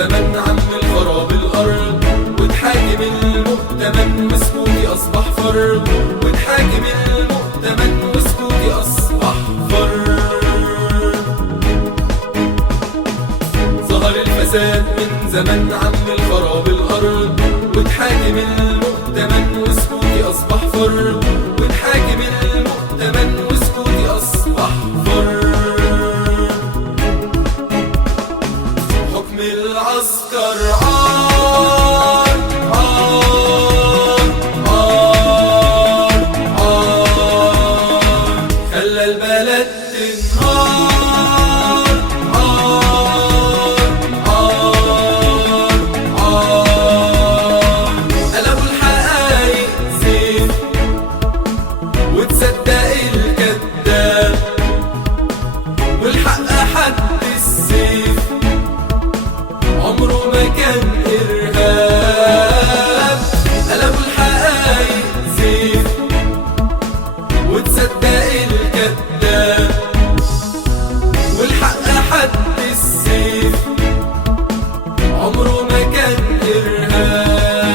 زمان عمل خراب الأرض، وتحاكم المؤتمن وسكوتي أصبح فرض، وتحاكم المؤتمن وسكوتي أصبح فرض. ظهر الفساد من زمان عمل خراب الأرض، وتحاكم المؤتمن وسكوتي أصبح فرض، وتحاكم المؤتمن وسكوتي أصبح فرض. حكم العسكر عار عار عار عار، خلى البلد تنهار عار عار عار. قلبوا الحقايق زيف وتصدق الكذاب، والحق حد السيف عمره ما كان إرهاب. قلبوا الحقايق زيف وتصدق الكذاب، والحق حد السيف عمره ما كان إرهاب.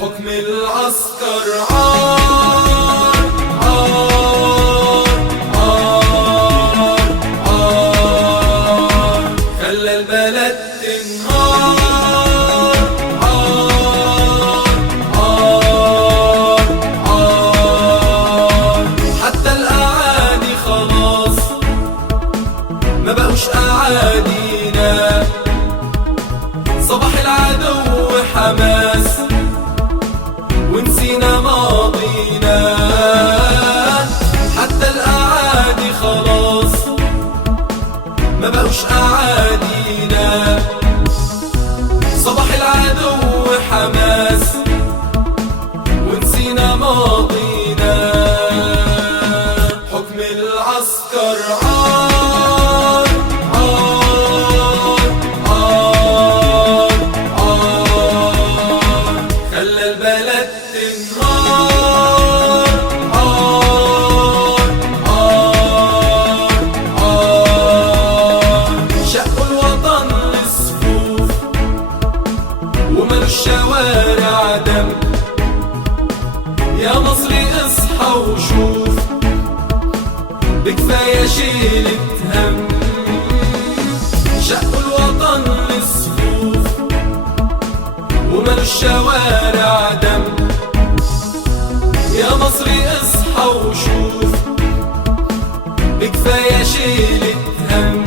حكم العسكر عار عار عار عار، خلى البلد تنهار عار عار عار. حتى الأعادي خلاص ما بقوش أعادينا، صباح العدو حماس ونسينا ماضينا. حتى الأعادي خلاص ما بقوش أعادينا، صباح العدو حماس ونسينا ماضينا. حكم العسكر عار عار عار عار، خلى البلد تنهار عار عار عار. شقوا الوطن لصفوف وملوا الشوارع دم، يا مصري اصحى وشوف بكفاية شيلة هم. شقوا الوطن لصفوف وملوا الشوارع دم، يا مصري اصحى وشوف بكفاية شيلة هم.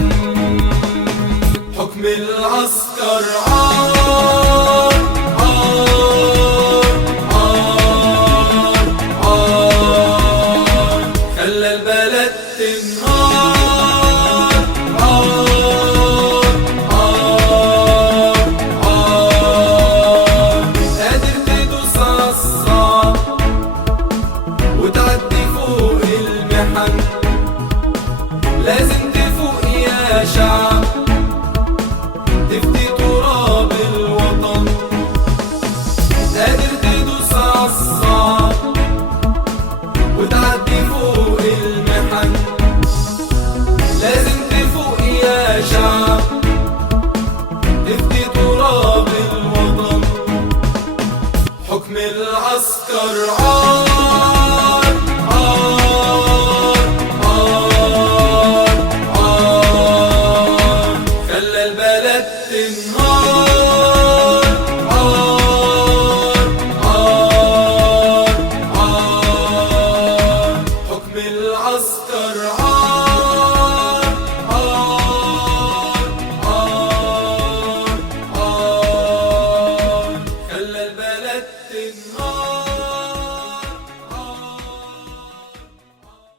حكم العسكر عار عار عار عار، خلى البلد تنهار عار عار عار. قادر تدوس عالصعب وتعدي فوق المحن، لازم تفوق يا شعب تفدي تراب الوطن. قادر تدوس عالصعب وتعدي فوق المحن، لازم تفوق يا شعب تفدي تراب الوطن. حكم العسكر عار عار عار عار، خلى البلد تنهار عار عار عار. حكم العسكر عار عار عار عار، خلى البلد تنهار.